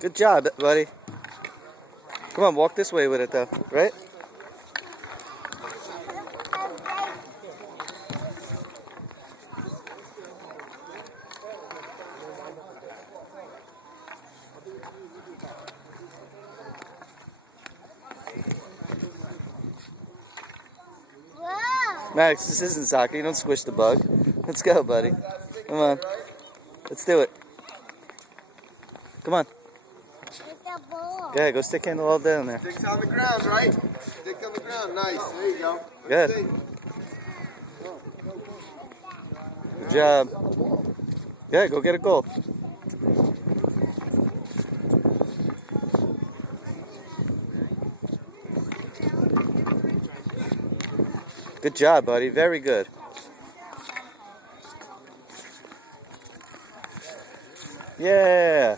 Good job, buddy. Come on, walk this way with it though, right? Max, this isn't soccer. You don't squish the bug. Let's go, buddy. Come on. Let's do it. Come on. Yeah, go stick handle all down there. Stick's on the ground, right? Stick on the ground. Nice. There you go. Good. Good job. Yeah, go get a goal. Good job, buddy. Very good. Yeah.